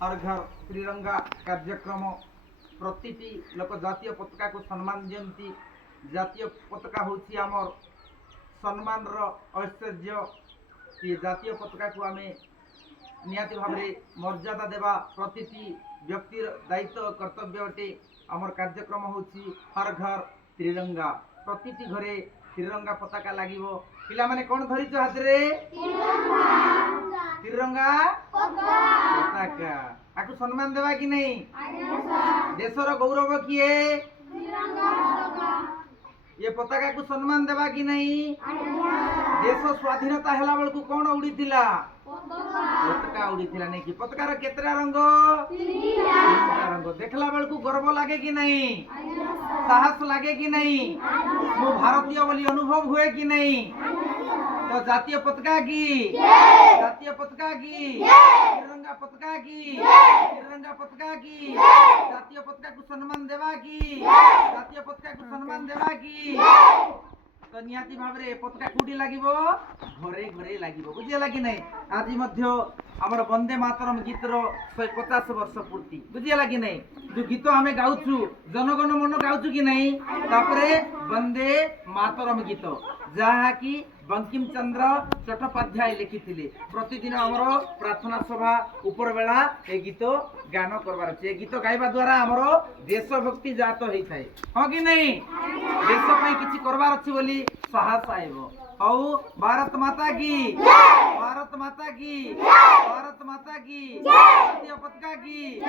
हर घर त्रिरंगा कार्यक्रम प्रतिटी लोक जातीय पताका को सम्मान दियंती। जातीय पताका होची आमर सम्मान ऐश्वर्य। ये जातीय पताका को आमे निहाती भाव मर्यादा देवा प्रतिटी व्यक्तिर दायित्व कर्तव्य अटे। आमर कार्यक्रम होची हर घर त्रिरंगा। प्रतिटी घरे त्रिरंगा पताका लागिबो। पिला माने कोन धरिछ हाथ रे? त्रिरंगा पताका। आकु सम्मान देवा कि नहीं? देशर गौरव किए? ये पताका को सम्मान देवा कि नहीं? देश स्वाधीनता हेला बेलकु कोन उड़ी थिला? पताका उड़ी थिला नहीं कि? पताकार केतरा रंग? तीनटा रंग। देखला बेलकु गर्व लागे कि नहीं? साहस लागे कि नहीं? मो भारतीय बोली अनुभव हुए कि नहीं? तो जातीय पताका की, जातीय पताका की, तिरंगा पताका की, तिरंगा पताका की, जातीय पताका को सम्मान देवा की, जातीय पताका को सम्मान देवा की। तो निहाती भाबरे पताका कोठी लागिबो? घरे घरे लागिबो। बुझिला कि नहीं? आज मध्य हमर वंदे मातरम गीतर 150 वर्ष पूर्ति। बुझिला कि नहीं? जो गीत हमें गाउछु जनगण मन गाउछु कि नहीं? तापरे वंदे मातरम गीत जहा कि बंकिम चंद्र चट्टोपाध्याय लिखिथिले। प्रतिदिन हमर प्रार्थना सभा ऊपर बेला ए गीत गान करबार छै। गीत गाइबा द्वारा हमर देशभक्ति जात होई थाए। हो कि नहीं? देश पई किछि करबार अछि बोली साहस आइबो। औ भारत माता की, भारत माता की, भारत माता की, जातीय पताका की।